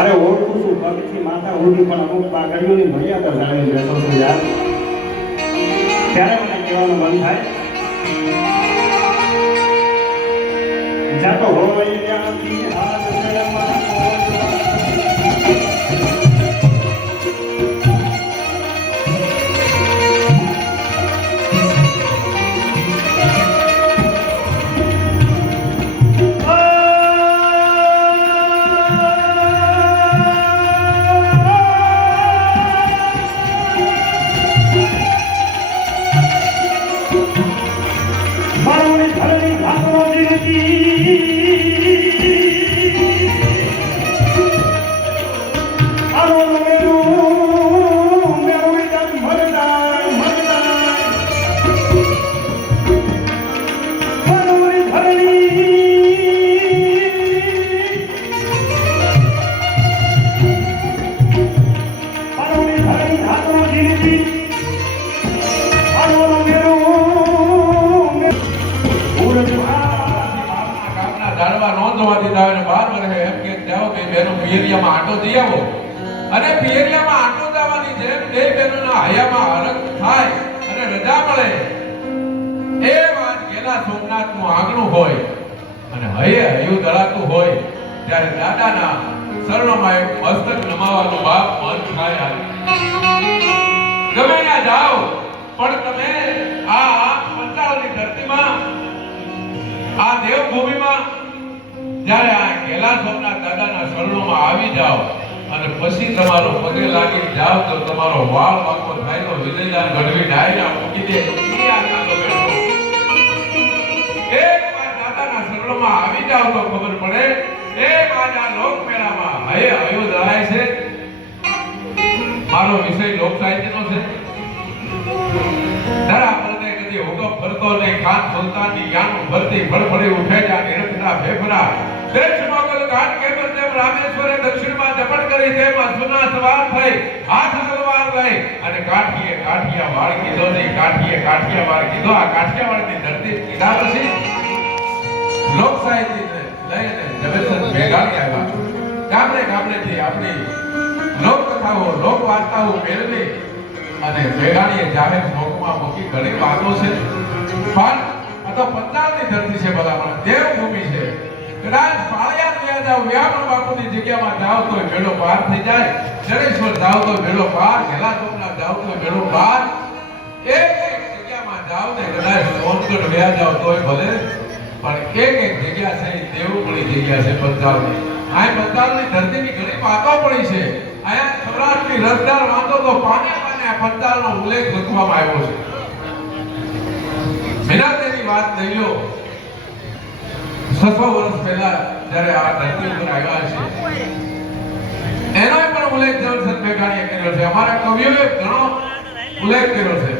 અરે ઓળખું છું પગથી માથા સુધી પણ અમુક પાઘડીઓની મર્યાદા જાળવી બેઠો છું યાર. ત્યારે મને કહેવાનું મન થાય જાતો હોય ત્યાંથી હાથ શરમમાં આટો દઈ આવો અને પિયરિયામાં આટો દાવાની જેમ બે બહેનોના હયામાં હરખ થાય અને રજા મળે એ વાત ગેલા સોમનાથનું આંગણું હોય અને હયે હયું દળાતું હોય ત્યારે દાદાના શરણોમાં એક મસ્તક નમાવાનું બાપ મન થાય. ગમે ના જાઓ પણ તમે આ પંચાળની ધરતીમાં આ દેવભૂમિમાં જ્યારે આ ગેલા સોમનાથ દાદાના શરણોમાં આવી જાઓ અને પછી તમારો પગે લાગી જાઓ તો તમારો વાળ વાંકો થાય તો વિજયદાન ગઢવી ડાયરા મૂકી દે. એક વાર દાદાના શરણોમાં આવી જાઓ તો ખબર પડે એક વાર આ લોક મેળામાં હયે હયો દળાય છે. મારો વિષય લોક સાહિત્યનો છે. ધરા પરને કદી હુકમ ફરતો નહીં કાન સુલતાનની જ્ઞાન ભરતી ફળફળી ઉઠે જા નિરખના ફેફડા દેશ મોગલ ઘાટ કેમ તેમ રામેશ્વરે દક્ષિણમાં ઝપટ કરી તેમ અસુના સવાર થઈ હાથ તલવાર લઈ અને કાઠીએ કાઠિયા વાળ કીધો નહીં કાઠીએ કાઠિયા વાળ કીધો. આ કાઠિયા વાળની ધરતી કીધા પછી લોક સાહિત્યને લઈને ઝવેરચંદ મેઘાણી આવ્યા. ગામડે ગામડેથી આપણી લોક કથાઓ લોક વાર્તાઓ મેળવી અને મેઘાણીએ જાહેર શોકમાં મૂકી ઘણી વાતો છે. પણ આ તો પંચાળની ધરતી છે, ભલામણ દેવભૂમિ છે. કદાચ પાળિયા ત્યાં જાવ વ્યામણ બાપુની જગ્યામાં જાવ તો બેડો પાર થઈ જાય. જડેશ્વર જાવ તો બેડો પાર, ગેલા સોમનાથ જાવ તો બેડો પાર. એક એક જગ્યામાં જાવ ને કદાચ સોનગઢ વ્યા જાવ તોય ભલે, પણ એક એક જગ્યા છે દેવભૂમિ જગ્યા છે પંચાળની. આ પંચાળની ધરતીની ઘણી વાતો પડી છે. અહીંયા સૌરાષ્ટ્રની રસદાર વાતો તો પાને પાને આ પંચાળનો ઉલ્લેખ લખવામાં આવ્યો છે. વિનાતેની વાત લઈ લો. 600 વર્ષ પહેલા જ્યારે આ ધરતી ઉપર આવ્યા છે એનો પણ ઉલ્લેખ ઝવેરચંદ મેઘાણીએ કર્યો છે. અમારા કવિઓએ ઘણો ઉલ્લેખ કર્યો છે.